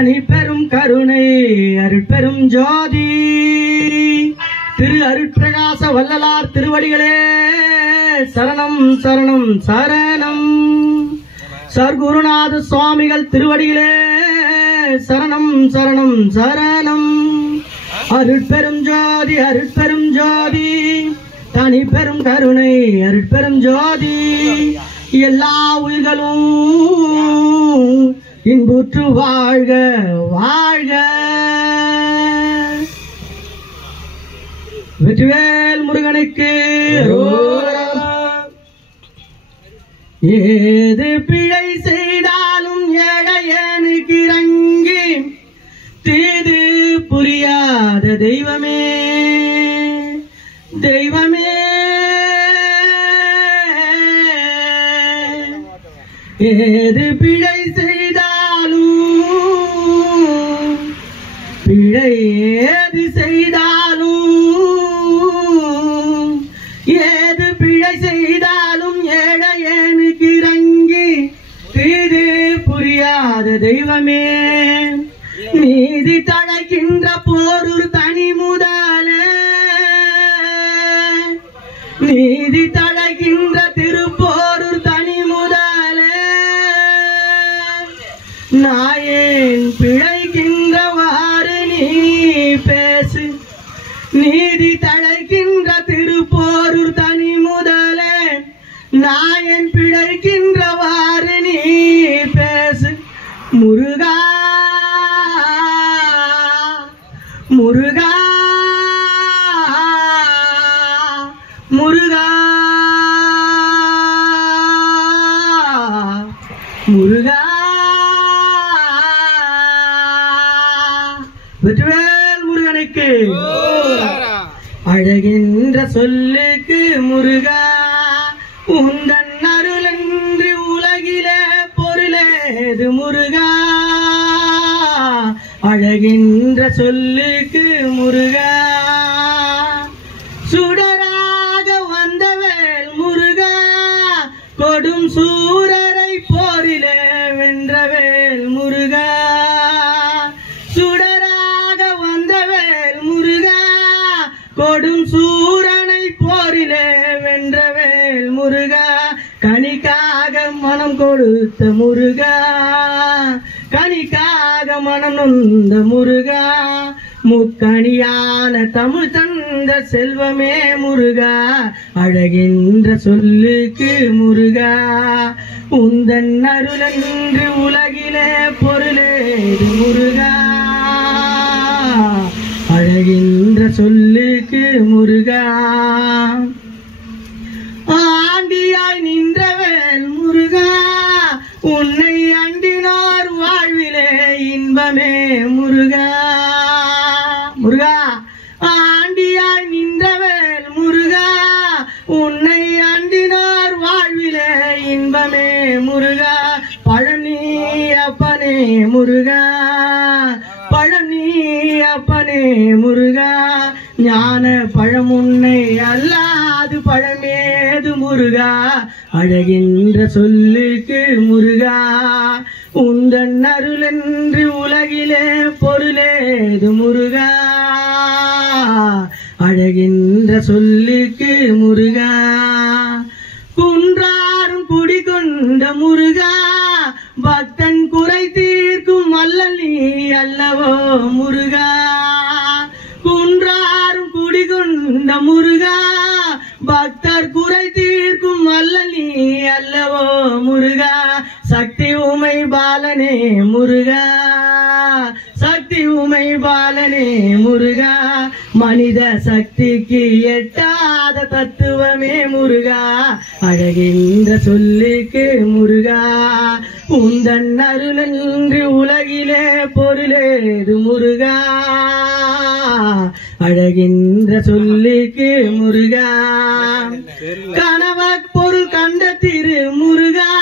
தனி பெரும் கருணை அருட்பெரும் ஜோதி திரு அருட்பிரகாச வள்ளலார் திருவடிகளே சரணம் சரணம் சரணம். சர்க்குருநாத சுவாமிகள் திருவடிகளே சரணம் சரணம் சரணம். அருட்பெரும் ஜோதி அருட்பெரும் ஜோதி தனி பெரும் கருணை அருட்பெரும் ஜோதி எல்லா உயிர்களும் இன்புற்று வாழ்க வாழ்க. வெற்றிவேல் முருகனுக்கு. ஏது பிழை செய்தாலும் ஏழையனுக்கு இறங்கி தீது புரியாத தெய்வமே தெய்வமே. ஏது பிழை செய்தாலும் பிழை ஏது செய்தாலும் ஏது பிழை செய்தாலும் ஏழையனுக்கு இறங்கி தீது புரியாத தெய்வமே. நீதி தழைக்கின்ற போரூர் தனி முதலே நீதி தழைக்கின்ற திருப்போரூர் தனி முதலே நாயேன் பிழைக்கின்றவாறு நீ பேசு. நீதி தழைக்கின்ற திருப்போரூர் தனி முதலே நாயன் பிழைக்கின்றவாறு நீ பேசு. முருகா முருகா முருகா முருகா. வெற்றிவேல் முருகனுக்கு. அழகின்ற சொல்லுக்கு முருகா உந்தன் அருளன்றி உலகிலே பொருளேது முருகா. அழகின்ற சொல்லுக்கு முருகா சுடராக வந்தவேல் முருகா கொடும் சூரரை போரிலே வென்றவேல் முருகா. சுடராக வந்தவேல் முருகா கொடும் சூரனை போரிலே வென்றவேல் முருகா. கனிக்காக மனம் கொடுத்த முருகா கனிக்காக மனம் நொந்த முருகா. முக்கணியான தமிழ் தந்த செல்வமே முருகா. அழகின்ற சொல்லுக்கு முருகா உந்தன் அருளன்று உலகிலே பொருளேது முருகா. அழகின்ற சொல்லுக்கு முருகா. ஆண்டியாய் நின்றவேல் முருகா உன்னை அண்டினார் வாழ்விலே இன்பமே முருகா. முருகா ஆண்டியாய் நின்றவேல் முருகா உன்னை அண்டினார் வாழ்விலே இன்பமே முருகா. பழனி அப்பனே முருகா பழனி அப்பனே முருகா. ஞான பழம் உன்னை அல்லாது பழமேது முருகா. அழகின்ற சொல்லுக்கு முருகா உந்தன் அருளன்று உலகிலே பொருளேது முருகா. அழகின்ற சொல்லுக்கு முருகா. குன்றாரும் குடிகொண்ட முருகா பக்தன் குறை தீர்க்கும் அல்லல் நீ அல்லவோ முருகா. குன்றாரும் குடிகொண்ட முருகா பக்தர் குறை தீர்க்கும் அல்லல் நீ அல்லவோ முருகா. சக்தி உமை பாலனே முருகா சக்தி உமை பாலனே முருகா. மனித சக்திக்கு எட்டாத தத்துவமே முருகா. அழகின்ற சொல்லுக்கு முருகா உந்தன் அருளன்று உலகிலே பொருளேது முருகா. அழகின்ற சொல்லுக்கு முருகா. கனவ பொருள் கண்ட திரு முருகா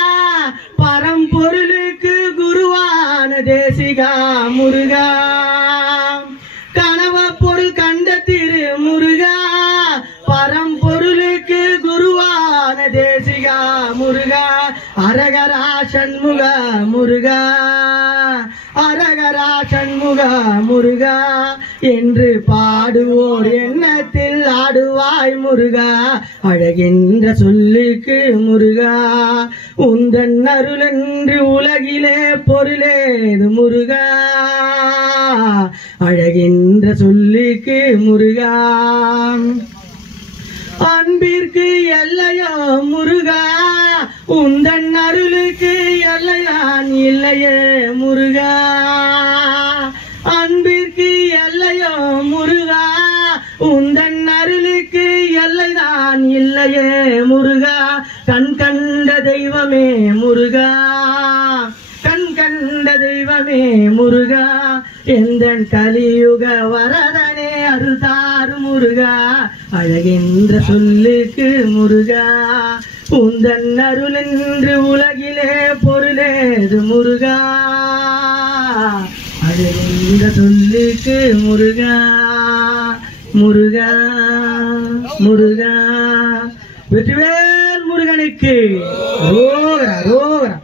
பரம்பொருளுக்கு குருவான தேசிகா முருகா. கனவ பொருள் கண்ட திரு முருகா பரம்பொருளுக்கு குருவான தேசிகா முருகா. அரகரா சண்முக முருகா அரகரா என்று பாடுவோர் எண்ணத்தில் ஆடுவாய் முருகா அழகின்ற சொல்லுக்கு முருகா உந்தன் அருளன்று உலகிலே பொருளேது முருகா அழகின்ற சொல்லுக்கு முருகா அன்பிற்கு எல்லையோ முருகா உந்தன் அருளுக்கு எல்லையான் இல்லையே முருகா அன்பிற்கு எல்லையோ முருகா உந்தன் அருளுக்கு எல்லைதான் இல்லையே முருகா கண் கண்ட தெய்வமே முருகா கண் கண்ட தெய்வமே முருகா எந்தன் கலியுக வரதனே அருள்தாரு முருகா அழகின்ற சொல்லுக்கு முருகா உந்தன் அருளென்று உலகிலே பொருளேது முருகா அழகின்ற சொல்லுக்கு முருகா முருகா முருகா வெற்றிவேல் முருகனுக்கு ரோகரா ரோகரா